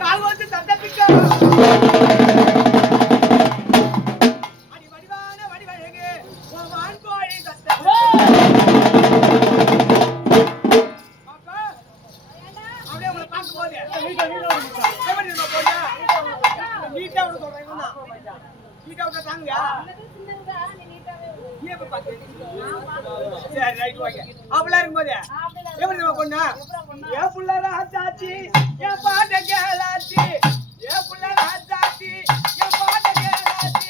கால் வந்து தந்தப்பிக்கா அடி வடிவான வடிவழகு உன் வான் கோழி தத்த அப்படியே உங்களை பார்க்கும் போது நீட்டா விட சொல்றேன் நீட்டா விட்ட தாங்க சரி ரைட் ஓகே அப்படிலாம் இருக்கும்போது எப்படி பொண்ணு என் புள்ள ராஜாச்சி என் பாட்ட கேளாச்சி என் புள்ள ராஜாச்சி என் பாட்ட கேளாச்சி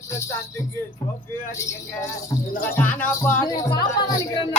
பிரசாந்துக்கு சோக்கு அடிக்கங்க கானா பாடு பாப்பா நினைக்கிறேன்